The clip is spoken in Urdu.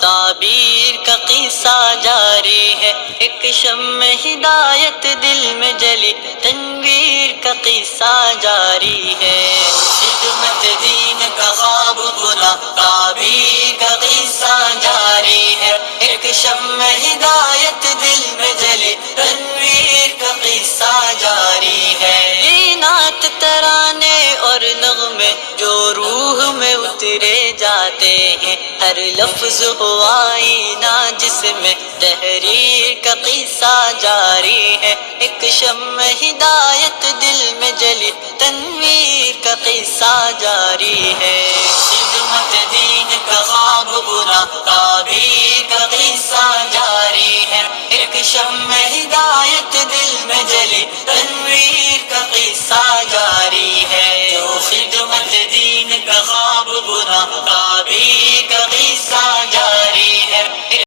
تعبیر کا قصہ جاری ہے، ایک شمع ہدایت دل میں جلی تنویر کا قصہ جاری ہے، خدمت دین کا خواب بنا تعبیر کا قصہ جاری ہے، ایک شمع ہدایت دل میں جلی تنویر کا قصہ جاری ہے، یہ نعت ترانے اور نغمے جو روح میں اترے جاتے ہیں، ہر لفظ ہو آئینہ جس میں تحریر کا قصہ جاری ہے، ایک شمع ہدایت دل میں جلی تنویر کا قصہ جاری ہے۔